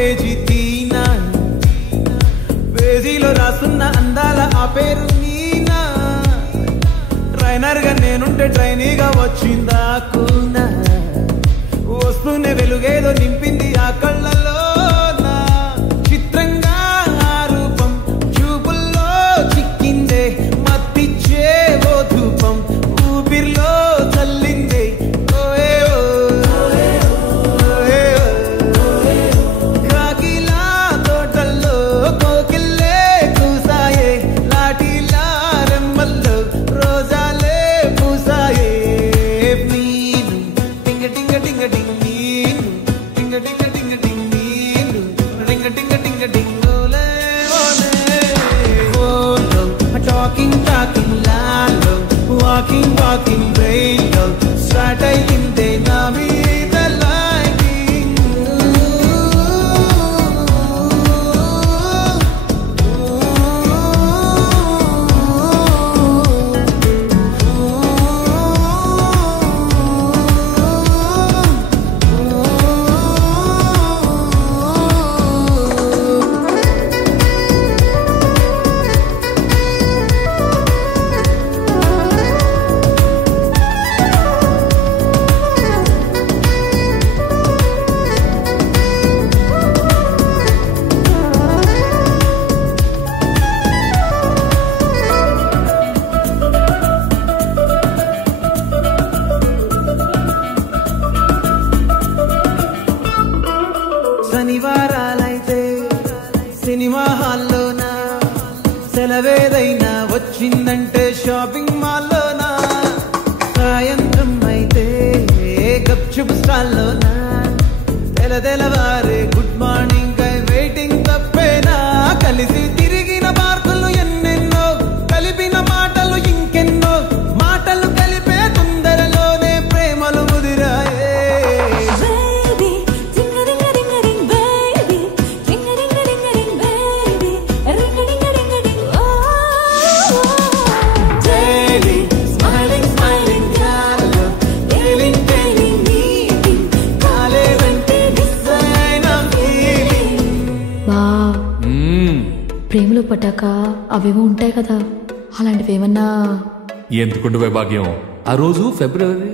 page తీనా పేజీలో రాసున్న అందాల ఆ పేరు నీనా ట్రైనర్ గా నేనుంటే ట్రైనీగా వచ్చిందా కూనా వస్తూనే వెలుగేదో నింపింది ఆ కళ్ళలో చిత్రంగా ఆ రూపం చూపుల్లో చిక్కిందే మత్తిచ్చే ఓ ధూపం ఊపిరిలో చల్లిందే కాకిలా తోటల్లో కోకిల్లే కూసాయే లాఠీలా రెమ్మల్లో రోజాలే పూసాయే నీను టింగ టింగ టింగ టింగ్ నీను టింగ టింగ టింగ టింగ్ నీను టింగ టింగ టింగ టింగ్ ఓలే ఓలే ఓలో టాకింగ్ టాకింగ్ లాలో వాకింగ్ వాకింగ్ బ్రెయిన్లో స్టార్ట్ అయ్యిందే నా మీద లైకింగ్ శనివారాలైతే సినిమా హాల్లోనా సెలవేదైనా వచ్చిందంటే షాపింగ్ మాల్లోనా సాయంత్రం అయితే గప్చుప్ స్టాల్లోనా తెలవారే గుడ్ మార్నింగ్ వెయిటింగ్ తప్పేనా కలిసి తిరిగిన పార్కులు ఎన్నెన్నో కలిపిన మాటలు ఇంకెన్నో మాటలు కలిపే తొందరలోనే ప్రేమలు ముదిరాయే ప్రేమలో పడ్డాక అవేవో ఉంటాయి కదా అలాంటివి ఏమన్నా ఎందుకుంటే భాగ్యం ఆ రోజు ఫిబ్రవరి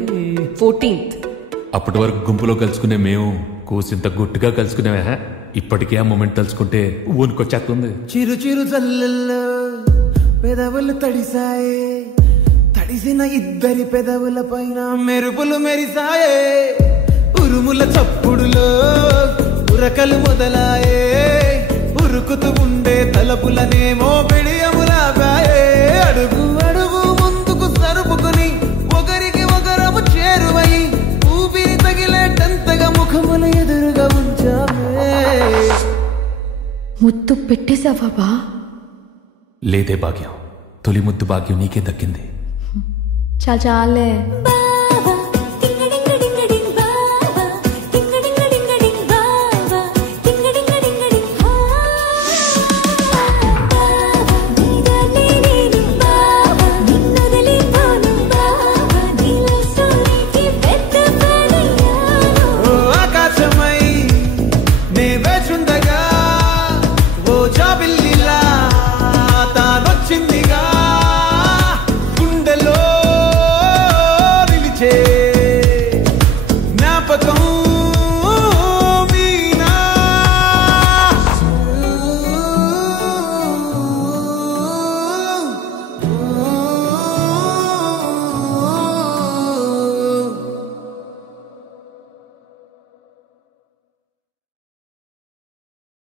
14th అప్పటి వరకు గుంపులో కలుసుకునే మేము కూసింత గుట్టుగా కలుసుకునేవా ఇప్పటికే ఆ మూమెంట్ తలుచుకుంటే ఊనుకొచ్చేస్తుంది చిరు చిరు జల్లెల్లో పెదవులు తడిసాయే తడిసిన ఇద్దరి పెదవుల పైన మెరుపులు మెరిసాయే ఉరుముల చప్పుడులో ఉరకలు మొదలాయే ఉరుకుతూ ఉండే తలపులనేమో బిడియములాపాయే అడుగు అడుగు ముందుకు సరుపుకుని ఒకరికి ఒకరము చేరువై ఊపిరి తగిలేటంతగా ముఖములు ఎదురుగా ఉంచామే ముద్దు పెట్టేశావా బా లేదే భాగ్యం తొలి ముద్దు భాగ్యం నీకే దక్కింది చాలే